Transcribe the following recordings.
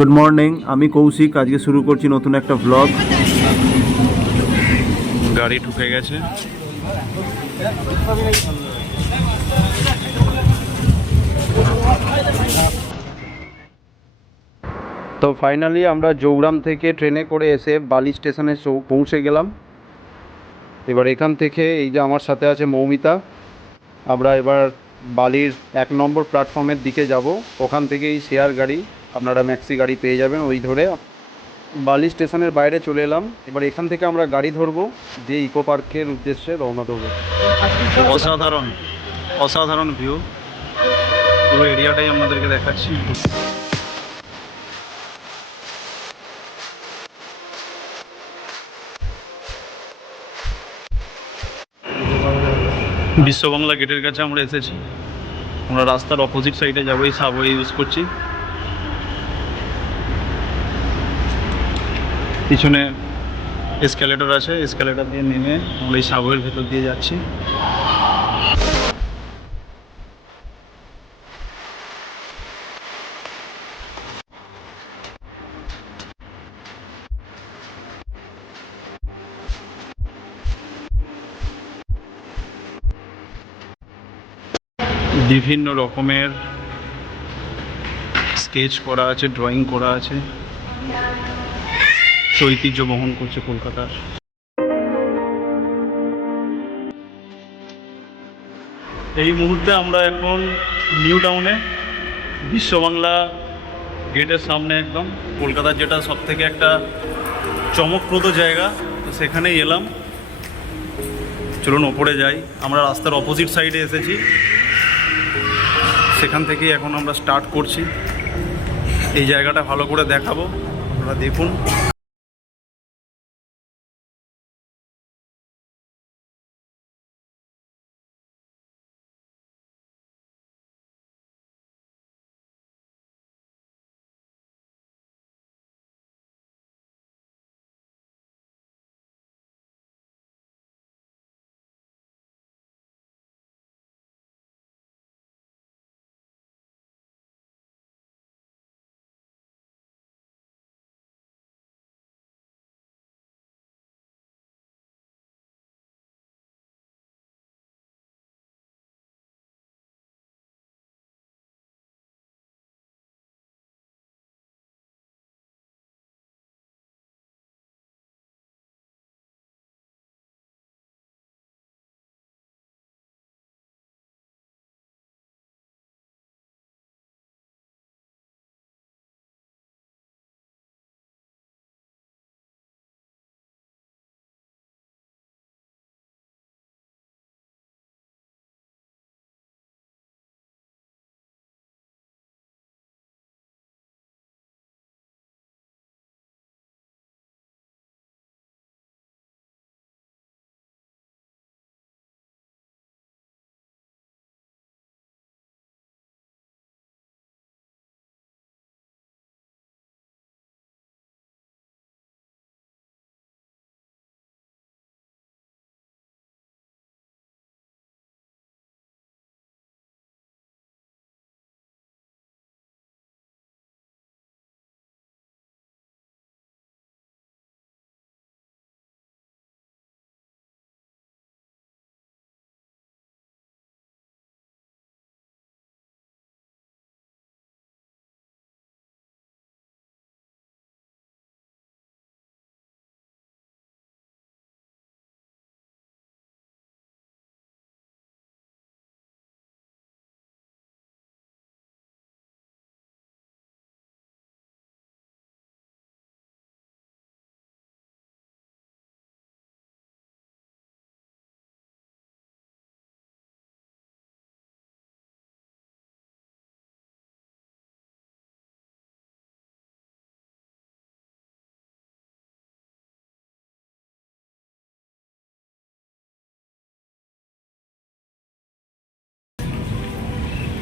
Good morning, আমি কৌশিক। আজকে শুরু করছি নতুন একটা ব্লগ। গাড়ি ঢুকে গেছে। তো ফাইনালি আমরা জৌগ্রাম থেকে ট্রেনে করে এসে বালি স্টেশনে পৌঁছে গেলাম। এবার এখান থেকে এই যে আমার সাথে আছে মৌমিতা, আমরা এবার বালির 1 নম্বর প্ল্যাটফর্মের দিকে যাব। ওখান থেকেই শেয়ার গাড়ি, আপনারা ম্যাক্সি গাড়ি পেয়ে যাবেন, ওই ধরে বালি স্টেশনের বাইরে চলে এলাম। এবার এখান থেকে আমরা গাড়ি ধরবো, যে ইকো পার্কের উদ্দেশ্যে রওনা দেবো। অসাধারণ অসাধারণ ভিউ, পুরো এরিয়াটাই আপনাদেরকে দেখাচ্ছি। বিশ্ববাংলা গেটের কাছে আমরা এসেছি। আমরা রাস্তার অপোজিট সাইডে যাবো, এই সাবওয়ে ইউজ করছি। পিছনে এসকেলেটর আছে, এসকেলেটর দিয়ে নেমে আমরা এই সাবওয়ের ভেতর দিয়ে যাচ্ছি। বিভিন্ন রকমের স্কেচ করা আছে, ড্রয়িং করা আছে, ঐতিহ্য বহন করছে কলকাতার। এই মুহূর্তে আমরা এখন নিউ টাউনে, বিশ্ববাংলা গেটের সামনে, একদম কলকাতার যেটা সবথেকে একটা চমকপ্রদ জায়গা, তো সেখানেই এলাম। চলুন ওপরে যাই। আমরা রাস্তার অপোজিট সাইডে এসেছি, সেখান থেকেই এখন আমরা স্টার্ট করছি। এই জায়গাটা ভালো করে দেখাবো, আপনারা দেখুন।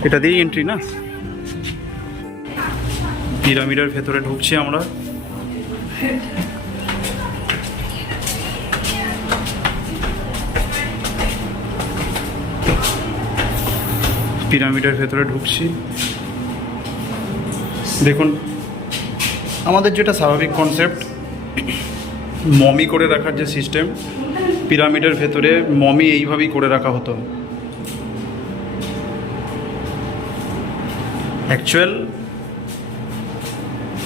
এটা দিয়ে এন্ট্রি না, পিরামিডের ভেতরে ঢুকছি আমরা। পিরামিডের ভেতরে ঢুকছি, দেখুন আমাদের যেটা স্বাভাবিক কনসেপ্ট, মমি করে রাখার যে সিস্টেম, পিরামিডের ভেতরে মমি এইভাবেই করে রাখা হতো। অ্যাকচুয়াল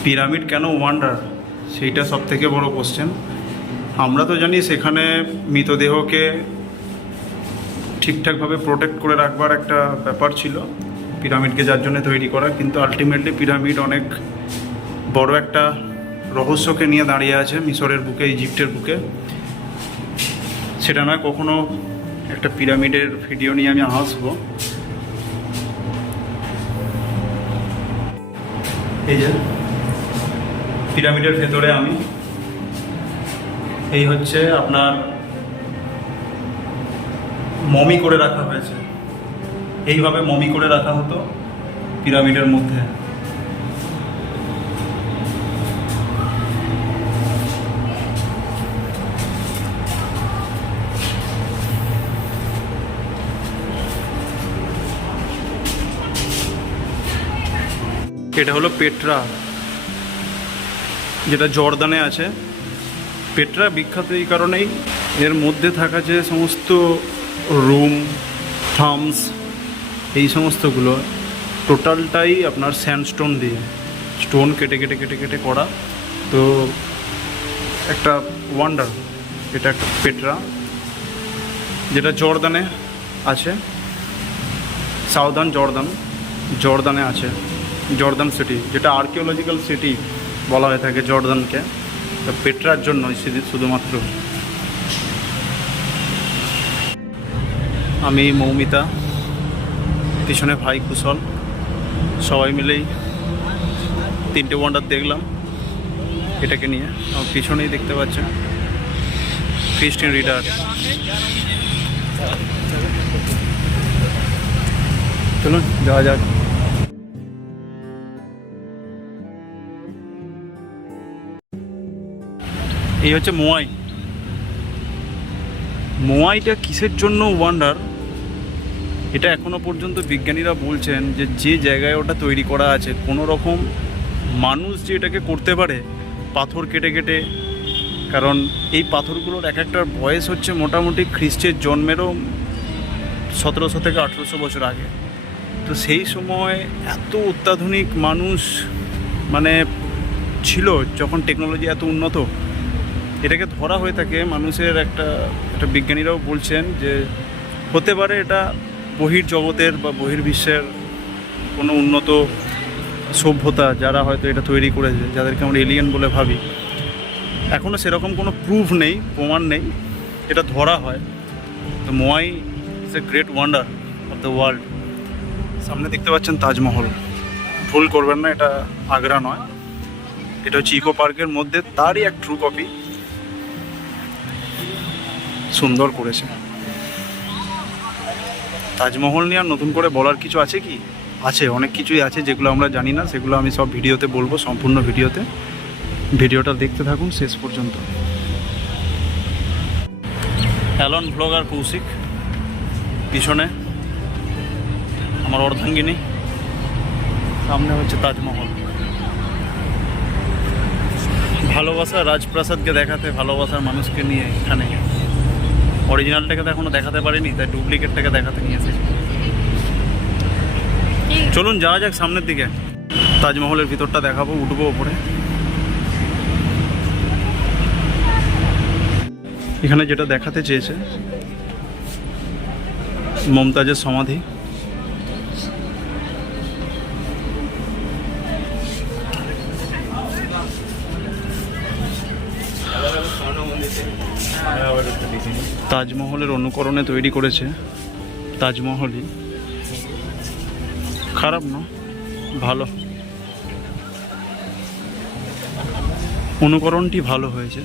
পিরামিড কেন ওয়ান্ডার, সেইটা সব থেকে বড় কোশ্চেন। আমরা তো জানি সেখানে মৃতদেহকে ঠিকঠাকভাবে প্রোটেক্ট করে রাখবার একটা ব্যাপার ছিল পিরামিডকে, যার জন্য তৈরি করা। কিন্তু আলটিমেটলি পিরামিড অনেক বড় একটা রহস্যকে নিয়ে দাঁড়িয়ে আছে মিশরের বুকে, ইজিপ্টের বুকে। সেটা নয়, কখনো একটা পিরামিডের ভিডিও নিয়ে আমি আসবো। এই যে পিরামিডের ভেতরে আমি, এই হচ্ছে আপনার মমি করে রাখা হয়েছে। এইভাবে মমি করে রাখা হতো পিরামিডের মধ্যে। এটা হলো পেট্রা, যেটা জর্দানে আছে। পেট্রা বিখ্যাত এই কারণেই, এর মধ্যে থাকা যে সমস্ত রুম, থামস, এই সমস্তগুলো টোটালটাই আপনার স্যান্ডস্টোন দিয়ে, স্টোন কেটে কেটে কেটে কেটে করা। তো একটা ওয়ান্ডার, এটা একটা পেট্রা, যেটা জর্দানে আছে, সাউদার্ন জর্দানে আছে। জর্দান সিটি, যেটা আর্কিওলজিক্যাল সিটি বলা হয়ে থাকে জর্দানকে, তো পেট্রার জন্য শুধুমাত্র। আমি, মৌমিতা, পিছনে ভাই কুশল, সবাই মিলেই 3টে ওয়ান্ডার দেখলাম এটাকে নিয়ে। আমার পিছনেই দেখতে পাচ্ছেন ক্রিস্টিয়ান রিডার। চলুন যাওয়া যাক। এই হচ্ছে মোয়াইটা কিসের জন্য ওয়ান্ডার, এটা এখনও পর্যন্ত বিজ্ঞানীরা বলছেন যে যে জায়গায় ওটা তৈরি করা আছে, কোনো রকম মানুষ যে এটাকে করতে পারে পাথর কেটে কেটে, কারণ এই পাথরগুলোর এক একটার বয়স হচ্ছে মোটামুটি খ্রিস্টের জন্মেরও 1700 থেকে 1800 বছর আগে। তো সেই সময় এত অত্যাধুনিক মানুষ মানে ছিল, যখন টেকনোলজি এত উন্নত, এটাকে ধরা হয়ে থাকে মানুষের একটা বিজ্ঞানীরাও বলছেন যে হতে পারে এটা বহির্জগতের বা বহির্বিশ্বের কোনো উন্নত সভ্যতা, যারা হয়তো এটা তৈরি করেছে, যাদেরকে আমরা এলিয়েন বলে ভাবি। এখনও সেরকম কোনো প্রুফ নেই, প্রমাণ নেই, এটা ধরা হয়। তো Moai is a great wonder of the world. সামনে দেখতে পাচ্ছেন তাজমহল, ভুল করবেন না, এটা আগ্রা নয়, এটা হচ্ছে ইকো পার্কের মধ্যে তারই এক ট্রু কপি। সুন্দর করেছে। তাজমহল নিয়ে আর নতুন করে বলার কিছু আছে কি? আছে, অনেক কিছুই আছে যেগুলো আমরা জানি না, সেগুলো আমি সব ভিডিওতে বলবো, সম্পূর্ণ ভিডিওতে। ভিডিওটা দেখতে থাকুন শেষ পর্যন্ত। অ্যালন ব্লগার কৌশিক, পিছনে আমার অর্ধাঙ্গিনী, সামনে হচ্ছে তাজমহল। ভালোবাসা রাজপ্রাসাদকে দেখাতে, ভালোবাসার মানুষকে নিয়ে এখানে অরিজিনালটাকে তো এখনো দেখাতে পারিনি, তাই ডুপ্লিকেটটাকে দেখাতে নিয়ে এসেছি। চলুন যাওয়া যাক সামনের দিকে, তাজমহলের ভিতরটা দেখাবো, উঠবো ওপরে। এখানে যেটা দেখাতে চেয়েছে মমতাজের সমাধি। তাজমহলের অনুকরণে তৈরি করেছে, তাজমহলই। খারাপ না, ভালো, অনুকরণটি ভালো হয়েছে।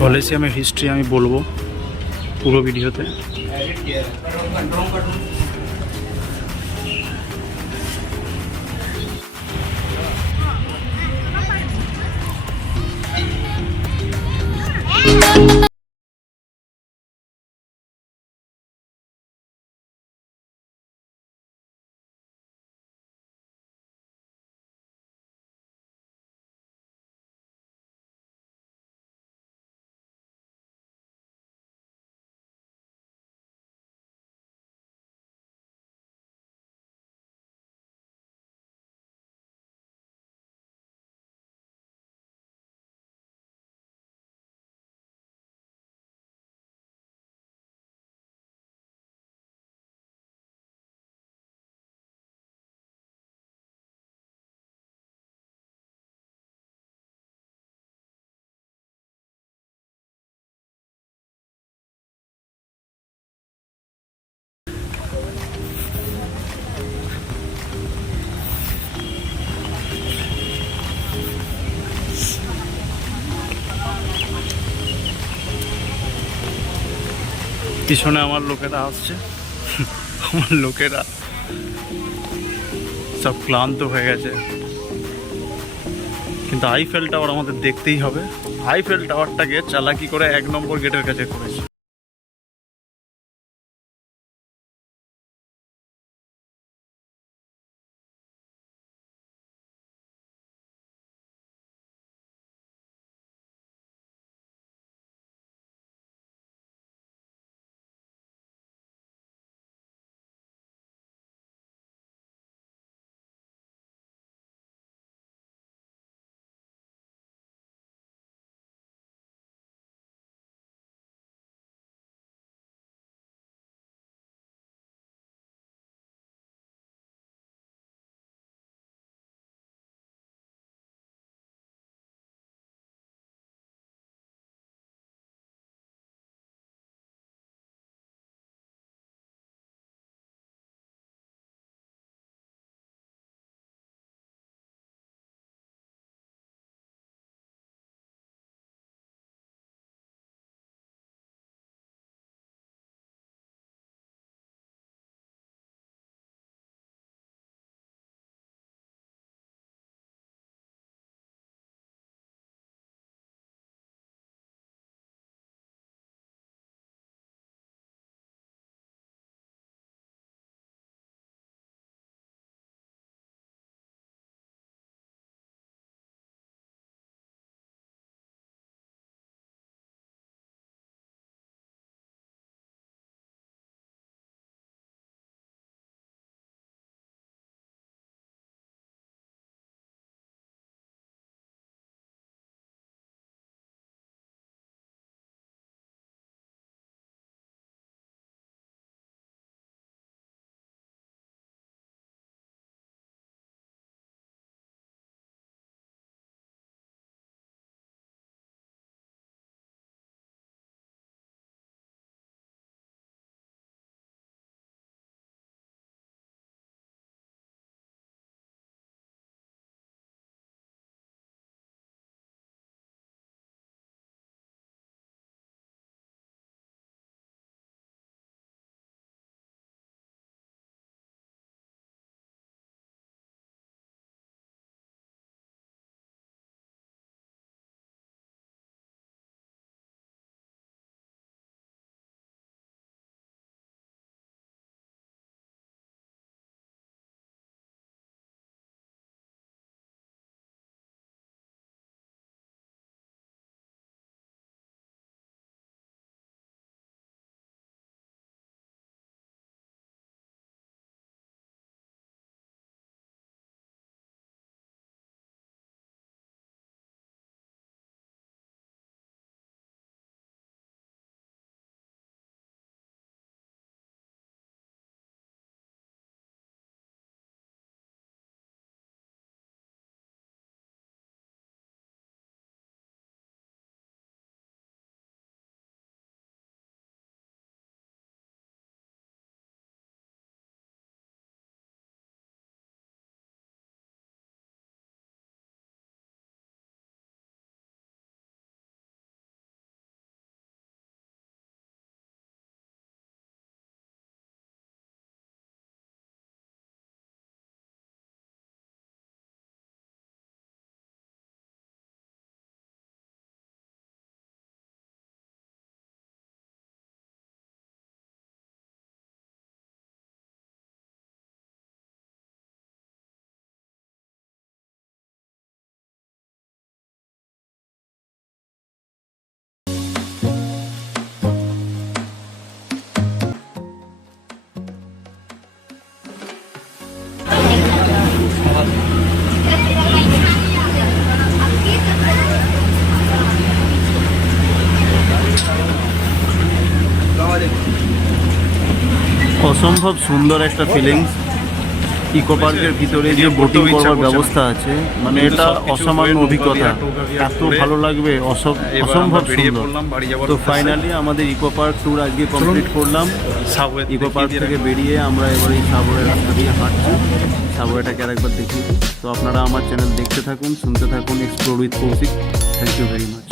কলেসিয়ামের হিস্ট্রি আমি বলবো পুরো ভিডিওতে। পিছনে আমার লোকেরা আসছে, আমার লোকেরা সব ক্লান্ত হয়ে গেছে, কিন্তু আইফেল টাওয়ার আমাদের দেখতেই হবে। আইফেল টাওয়ারটাকে চালাকি করে 1 নম্বর গেটের কাছে করেছে। অসম্ভব সুন্দর একটা ফিলিংস। ইকো পার্কের ভিতরে যে বোটিং করার ব্যবস্থা আছে, মানে এটা অসামান্য অভিজ্ঞতা, এত ভালো লাগবে, অসম্ভব সুন্দর। তো ফাইনালি আমাদের ইকো পার্ক ট্যুর আজকে কমপ্লিট করলাম। ইকো পার্ক থেকে বেরিয়ে আমরা এবার এই সাবওয়ে রাস্তা দিয়ে হাঁটছি। সাবওয়েটাকে আরেকবার দেখিয়ে দিই। তো আপনারা আমার চ্যানেল দেখতে থাকুন, শুনতে থাকুন, explore with Kaushik. Thank you very much.